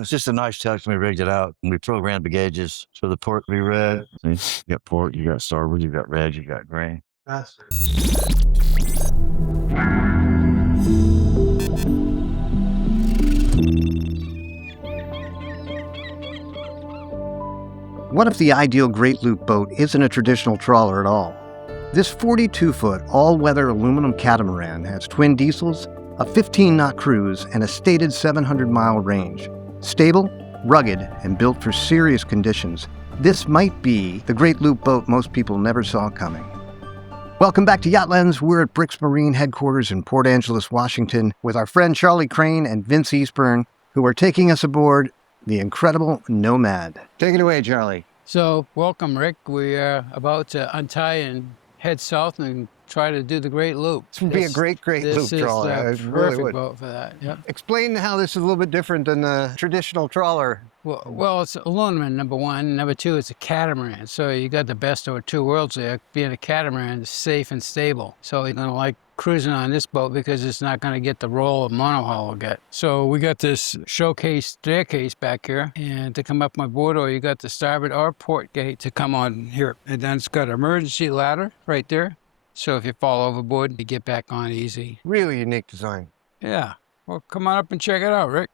It's just a nice touch when we rigged it out. And we programmed the gauges so the port be red. See, you got port, you got starboard, you got red, you got gray. That's What if the ideal Great Loop boat isn't a traditional trawler at all? This 42-foot all-weather aluminum catamaran has twin diesels, a 15-knot cruise, and a stated 700-mile range. Stable, rugged, and built for serious conditions, this might be the Great Loop boat most people never saw coming. Welcome back to YachtLens. We're at BRIX Marine headquarters in Port Angeles, Washington, with our friend Charlie Crane and Vince Eastburn, who are taking us aboard the incredible Nomad. Take it away, Charlie. So, welcome, Rick. We are about to untie and head south and try to do the Great Loop. This would be a great loop trawler. This is the perfect boat for that. Yeah. Explain how this is a little bit different than the traditional trawler. Well, it's aluminum, number one. Number two, it's a catamaran. So you got the best of two worlds there. Being a catamaran is safe and stable. So you're going to like cruising on this boat because it's not going to get the roll of monohull will get. So we got this showcase staircase back here, and to come up my board, or you got the starboard or port gate to come on here. And then it's got an emergency ladder right there. So if you fall overboard, you get back on easy. Really unique design. Yeah. Well, come on up and check it out, Rick.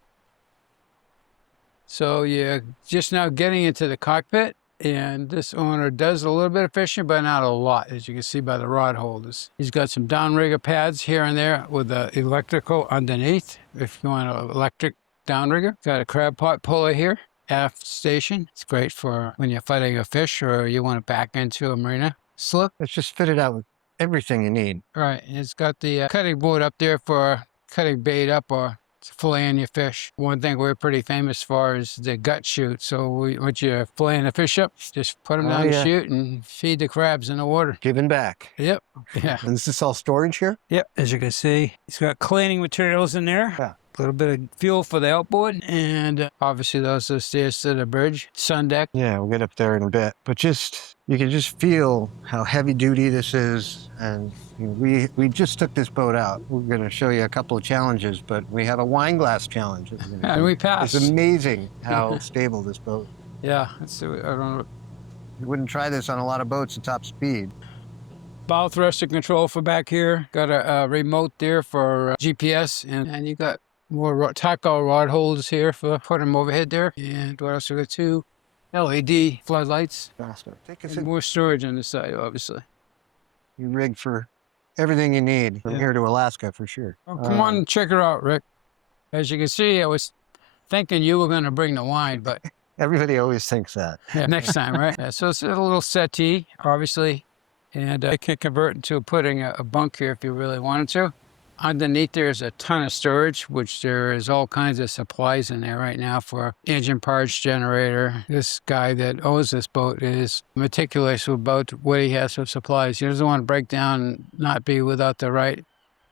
So you're just now getting into the cockpit, and this owner does a little bit of fishing, but not a lot, as you can see by the rod holders. He's got some downrigger pads here and there with the electrical underneath, if you want an electric downrigger. Got a crab pot puller here, aft station. It's great for when you're fighting a fish or you want to back into a marina slip. It's just fitted out with everything you need. Right, and it's got the cutting board up there for cutting bait up or filleting your fish. One thing we're pretty famous for is the gut chute. So once you're filleting a fish up, just put them down the chute and feed the crabs in the water. Giving back. Yep. Yeah. And is this all storage here? Yep. As you can see, it's got cleaning materials in there. Yeah. A little bit of fuel for the outboard, and obviously those are the stairs to the bridge, sun deck. Yeah, we'll get up there in a bit. But you can just feel how heavy duty this is. And we just took this boat out. We're going to show you a couple of challenges, but we have a wine glass challenge. And we passed. It's amazing how stable this boat. Yeah, I don't know. You wouldn't try this on a lot of boats at top speed. Bow thruster control for back here. Got a remote there for GPS, and you got more tackle rod holders here for putting them overhead there. And what else? We got two LED floodlights. Faster. And more storage on the side, obviously. You rigged for everything you need from here to Alaska for sure. Oh, come on and check it out, Rick. As you can see, I was thinking you were going to bring the wine, but everybody always thinks that. Yeah, next time, right? Yeah, so it's a little settee, obviously, and it can convert into putting a bunk here if you really wanted to. Underneath there's a ton of storage, which there is all kinds of supplies in there right now for engine parts, generator. This guy that owns this boat is meticulous about what he has for supplies. He doesn't want to break down and not be without the right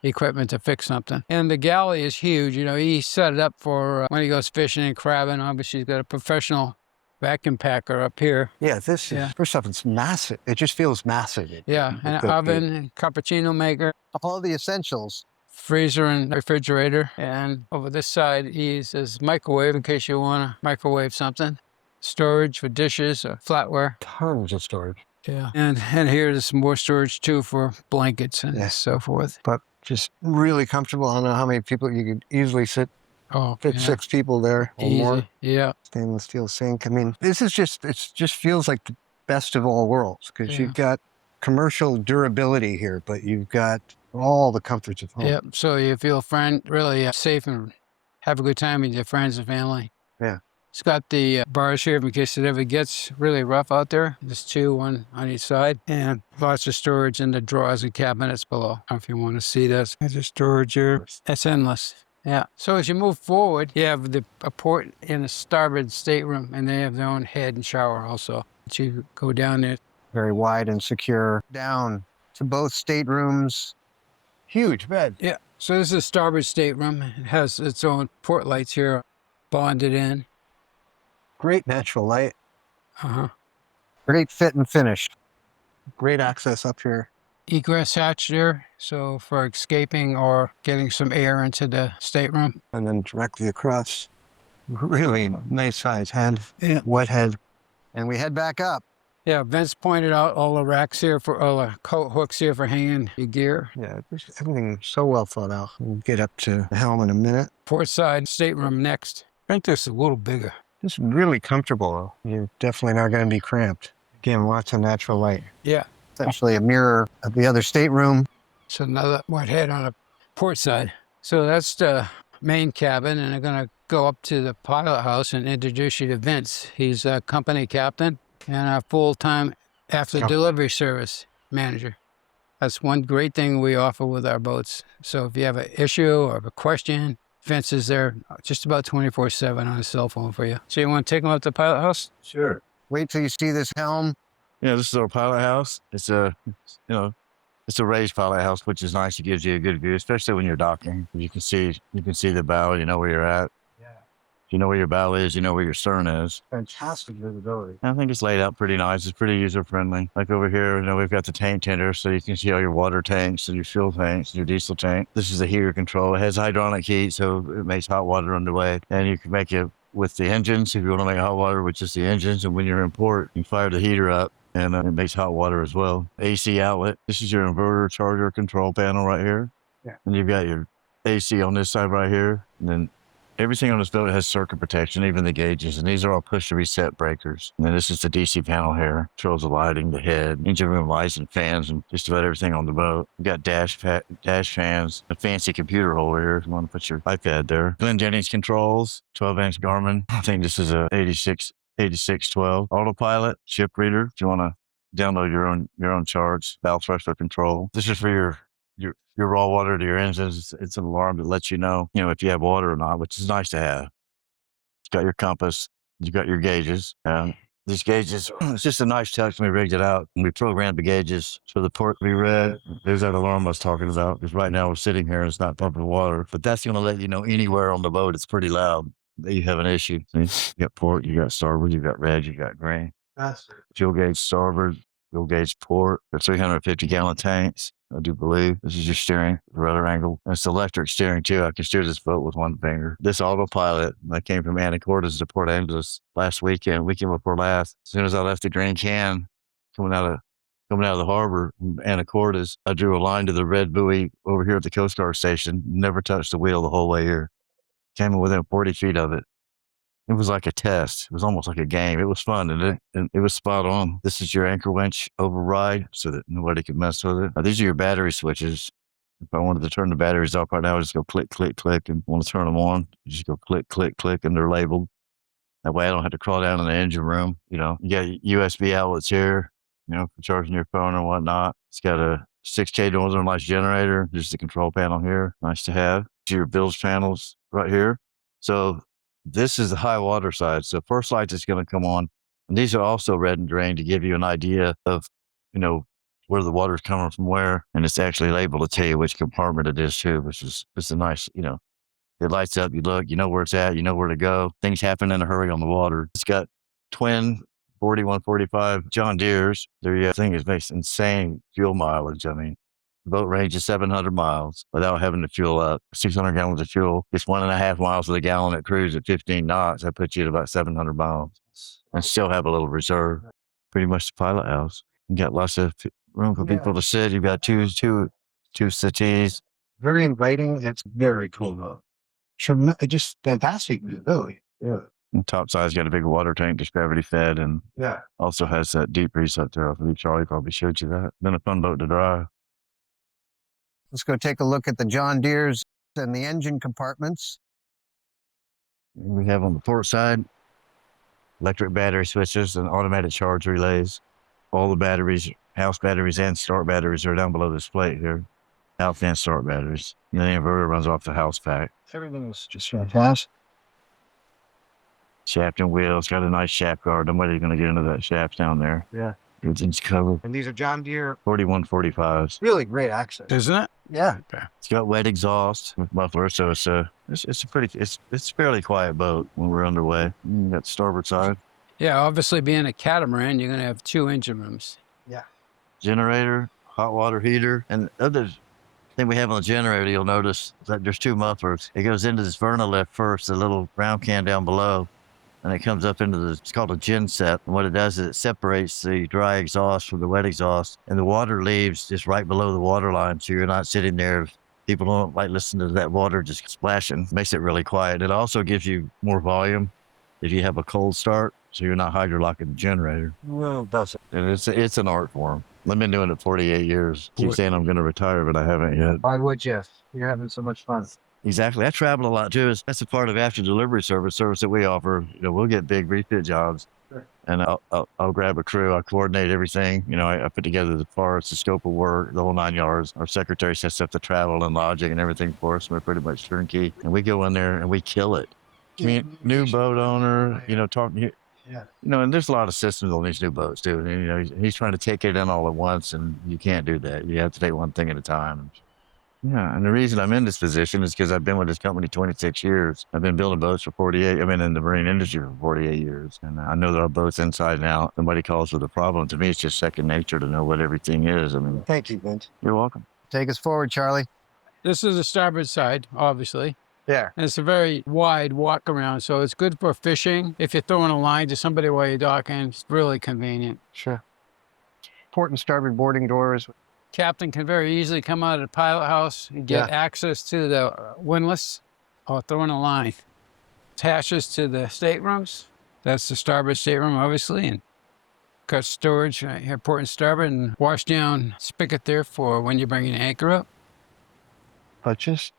equipment to fix something. And the galley is huge. You know, he set it up for when he goes fishing and crabbing. Obviously, he's got a professional vacuum packer up here. Yeah, this is, first off, it's massive. It just feels massive. Yeah, and an oven, cappuccino maker. All the essentials. Freezer and refrigerator. And over this side, he says microwave in case you want to microwave something. Storage for dishes or flatware. Tons of storage. Yeah. And here's some more storage too for blankets and so forth. But just really comfortable. I don't know how many people you could easily fit 6 people there or more. Yeah. Stainless steel sink. I mean, this is just, it just feels like the best of all worlds because you've got commercial durability here, but you've got all the comforts of home. Yep. So you feel really safe and have a good time with your friends and family. Yeah. It's got the bars here in case it ever gets really rough out there. There's 2, one on each side, and lots of storage in the drawers and cabinets below. If you want to see this, there's a storage here. It's endless. Yeah. So as you move forward, you have a port in the starboard stateroom, and they have their own head and shower also. But you go down there. Very wide and secure. Down to both staterooms. Huge bed. Yeah. So this is a starboard stateroom. It has its own port lights here, bonded in. Great natural light. Uh-huh. Great fit and finish. Great access up here. Egress hatch there, so for escaping or getting some air into the stateroom. And then directly across, Really nice size head. Yeah. Wet head. And we head back up. Yeah, Vince pointed out all the racks here for all the coat hooks here for hanging your gear. Yeah, everything's so well thought out. We'll get up to the helm in a minute. Port side stateroom next. I think this is a little bigger. It's really comfortable. You're definitely not going to be cramped. Again, lots of natural light. Yeah. It's actually a mirror of the other stateroom. So another wet head on the port side. So that's the main cabin, and I'm going to go up to the pilot house and introduce you to Vince. He's a company captain and a full-time after delivery service manager. That's one great thing we offer with our boats. So if you have an issue or a question, Vince is there just about 24/7 on his cell phone for you. So you want to take him up to the pilot house? Sure. Wait till you see this helm. Yeah, this is our pilot house. It's a, it's a raised pilot house, which is nice. It gives you a good view, especially when you're docking. You can see the bow. You know where you're at. Yeah. You know where your bow is. You know where your stern is. Fantastic visibility. I think it's laid out pretty nice. It's pretty user friendly. Like over here, we've got the tank tender, so you can see all your water tanks and your fuel tanks and your diesel tank. This is the heater control. It has hydronic heat, so it makes hot water underway. And you can make it with the engines if you want to make hot water with just the engines. And when you're in port, you fire the heater up. And it makes hot water as well. AC outlet. This is your inverter charger control panel right here. Yeah. And you've got your AC on this side right here. And then everything on this boat has circuit protection, even the gauges. And these are all push to reset breakers. And then this is the DC panel here. Controls the lighting, the head, engine room lights and fans, and just about everything on the boat. We've got dash fans, a fancy computer holder here if you want to put your iPad there. Glenn Jennings controls, 12-inch Garmin. I think this is a 8612 Autopilot ship reader. If you want to download your own charts, valve thruster control. This is for your raw water to your engines. It's an alarm that lets you know if you have water or not, which is nice to have. It's got your compass. You got your gauges. These gauges, it's just a nice touch when we rigged it out. We programmed the gauges so the port to be red. There's that alarm I was talking about, because right now we're sitting here and it's not pumping water. But that's going to let you know anywhere on the boat it's pretty loud that you have an issue. You got port, you got starboard, you got red, you got green. Fuel gauge starboard, fuel gauge port. They're 350-gallon tanks, I do believe. This is your steering, rudder angle. And it's electric steering too. I can steer this boat with one finger. This autopilot, I came from Anacortes to Port Angeles last weekend before last. As soon as I left the Grand Can, coming out of the harbor, Anacortes, I drew a line to the red buoy over here at the Coast Guard station. Never touched the wheel the whole way here. Came within 40 feet of it. It was like a test. It was almost like a game. It was fun, and it was spot on. This is your anchor winch override so that nobody could mess with it. These are your battery switches. If I wanted to turn the batteries off right now, I just go click, click, click, and want to turn them on, you just go click, click, click, and they're labeled. That way I don't have to crawl down in the engine room. You got USB outlets here, for charging your phone or whatnot. It's got a 6K Northern Lights generator, just the control panel here. Nice to have. Your bilge panels right here. So this is the high water side. So first light is going to come on. And these are also red and green to give you an idea of, where the water's coming from where. And it's actually labeled to tell you which compartment it is too, which is a nice, it lights up, you look, you know where it's at, you know where to go. Things happen in a hurry on the water. It's got twin 4145 John Deere's. Their thing makes insane fuel mileage. I mean, the boat range is 700 miles without having to fuel up. 600 gallons of fuel. It's 1.5 miles to the gallon at cruise at 15 knots. That puts you at about 700 miles. And still have a little reserve. Pretty much the pilot house. You got lots of room for people to sit. You've got two settees. Very inviting. It's very cool though. Just fantastic visibility. Yeah. And top side's got a big water tank, just gravity fed, and also has that deep breeze up there. I believe Charlie probably showed you that. Been a fun boat to drive. Let's go take a look at the John Deere's and the engine compartments. And we have on the port side, electric battery switches and automatic charge relays. All the batteries, house batteries and start batteries, are down below this plate here. House and start batteries. And then the inverter runs off the house pack. Everything is just fantastic. Shaft and wheels, got a nice shaft guard. Nobody's going to get into that shaft down there. Yeah. Everything's covered. And these are John Deere 4145s. Really great access, isn't it? Yeah. Okay. It's got wet exhaust with muffler, so it's a fairly quiet boat when we're underway. You got the starboard side. Yeah, obviously being a catamaran, you're going to have 2 engine rooms. Yeah. Generator, hot water heater, and other thing we have on the generator, you'll notice that there's two mufflers. It goes into this vernalift first, the little round can down below, and it comes up into it's called a gen set. And what it does is it separates the dry exhaust from the wet exhaust, and the water leaves just right below the water line, so you're not sitting there. People don't like listening to that water just splashing. It makes it really quiet. It also gives you more volume if you have a cold start, so you're not hydrolocking the generator. Well, that's it. And it's an art form. I've been doing it 48 years. Keep saying I'm going to retire, but I haven't yet. Why would you? You're having so much fun. Exactly. I travel a lot too. That's a part of after delivery service that we offer. We'll get big refit jobs, sure. And I'll grab a crew. I coordinate everything. I put together the parts, the scope of work, the whole 9 yards. Our secretary sets up the travel and lodging and everything for us. We're pretty much turnkey, and we go in there and we kill it. I mean, new boat owner, talking. Yeah. And there's a lot of systems on these new boats too. And, he's trying to take it in all at once, and you can't do that. You have to take one thing at a time. Yeah, and the reason I'm in this position is because I've been with this company 26 years. I've been building boats for 48. I've been in the marine industry for 48 years, and I know our boats inside and out. Somebody calls with a problem. To me, it's just second nature to know what everything is. I mean, Thank you, Vince. You're welcome. Take us forward, Charlie. This is the starboard side, obviously. Yeah. And it's a very wide walk around, so it's good for fishing. If you're throwing a line to somebody while you're docking, it's really convenient. Sure. Port and starboard boarding doors. Captain can very easily come out of the pilot house and get access to the windlass or throwing a line. Attaches to the staterooms. That's the starboard stateroom, obviously, and got storage right here, port and starboard, and wash down spigot there for when you're bringing anchor up. But just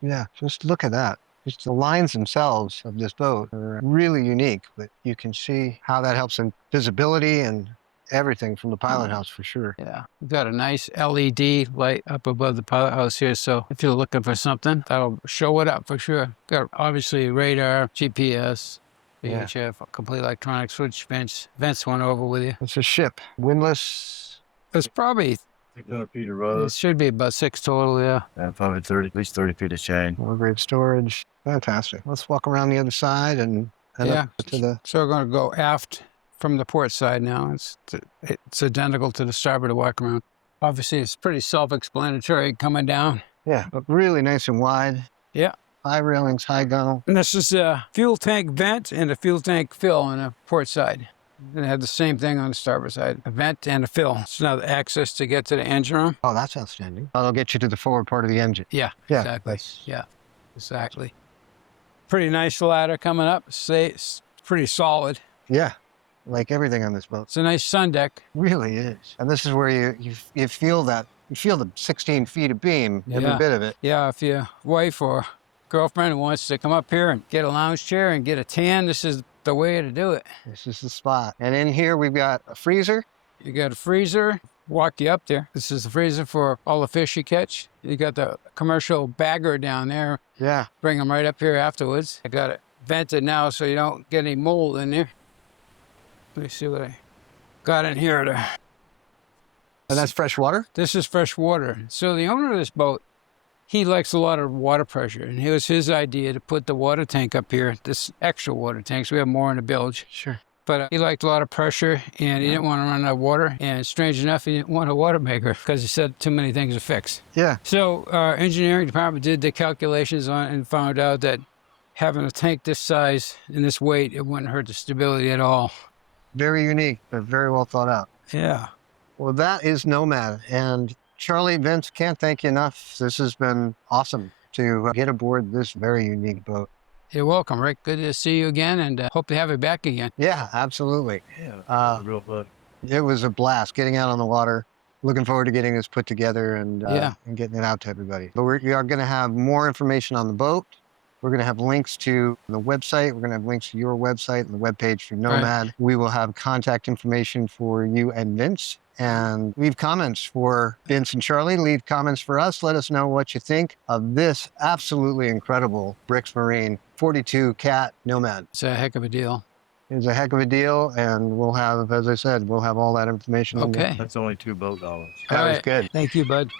look at that. Just the lines themselves of this boat are really unique, but you can see how that helps in visibility and everything from the pilot house for sure. Yeah, we've got a nice LED light up above the pilot house here, so if you're looking for something, that'll show it up for sure. Got obviously radar, GPS, VHF, complete electronic switch. Vince went over with you. It's a ship. Windlass. It's probably 600 feet of it road. should be about 6 total, yeah. And probably at least 30 feet of chain. More grade storage. Fantastic. Let's walk around the other side and up to the... So we're going to go aft from the port side now. It's identical to the starboard walk around. Obviously, it's pretty self-explanatory coming down. Yeah, but really nice and wide. Yeah. High railings, high gunnel. And this is a fuel tank vent and a fuel tank fill on the port side. And it had the same thing on the starboard side, a vent and a fill. So now the access to get to the engine room. Oh, that's outstanding. That'll get you to the forward part of the engine. Yeah, Yeah, exactly. Yeah, exactly. Pretty nice ladder coming up. It's pretty solid. Yeah, like everything on this boat. It's a nice sun deck. Really is. And this is where you feel that, you feel the 16 feet of beam, every bit of it. Yeah, if your wife or girlfriend wants to come up here and get a lounge chair and get a tan, this is the way to do it. This is the spot. And in here we've got a freezer. You got a freezer, walk you up there. This is the freezer for all the fish you catch. You got the commercial bagger down there. Yeah. Bring them right up here afterwards. I got it vented now so you don't get any mold in there. Let me see what I got in here. And that's fresh water? This is fresh water. So the owner of this boat, he likes a lot of water pressure, and it was his idea to put the water tank up here, this extra water tank, so we have more in the bilge. Sure. But he liked a lot of pressure, and he didn't want to run out of water, and strange enough, he didn't want a water maker because he said too many things to fix. Yeah. So our engineering department did the calculations on it and found out that having a tank this size and this weight, it wouldn't hurt the stability at all. Very unique, but very well thought out. Yeah. Well, that is Nomad. And Charlie, Vince, can't thank you enough. This has been awesome to get aboard this very unique boat. You're welcome, Rick. Good to see you again, and hope to have you back again. Yeah, absolutely. Yeah, real fun. It was a blast getting out on the water. Looking forward to getting this put together and getting it out to everybody. But we are going to have more information on the boat. We're going to have links to the website. We're going to have links to your website and the webpage for Nomad. Right. We will have contact information for you and Vince. And leave comments for Vince and Charlie. Leave comments for us. Let us know what you think of this absolutely incredible BRIX Marine 42 Cat Nomad. It's a heck of a deal. It's a heck of a deal. And we'll have, as I said, we'll have all that information. Okay. That's only $2 boat. That was good. Thank you, bud.